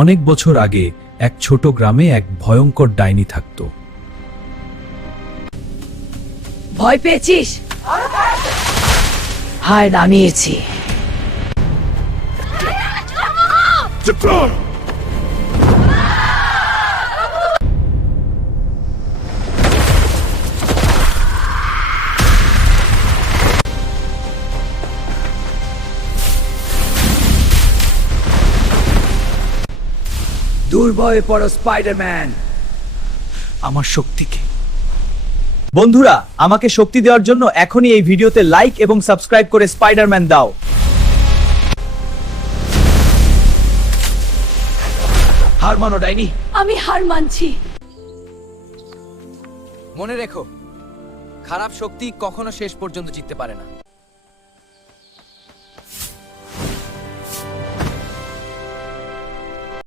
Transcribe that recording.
অনেক বছর আগে এক ছোট গ্রামে এক ভয়ঙ্কর ডাইনি থাকত। ভয় পেয়েছিস? হায় নামিয়েছি। দুর্ভয়ে পড়ো স্পাইডারম্যান। আমার শক্তিকে। বন্ধুরা, আমাকে শক্তি দেওয়ার জন্য এখনই এই ভিডিওতে লাইক এবং সাবস্ক্রাইব করে স্পাইডারম্যান দাও। হার মানো ডাইনি। আমি হার মানছি। মনে রেখো, খারাপ শক্তি কখনো শেষ পর্যন্ত জিততে পারে না।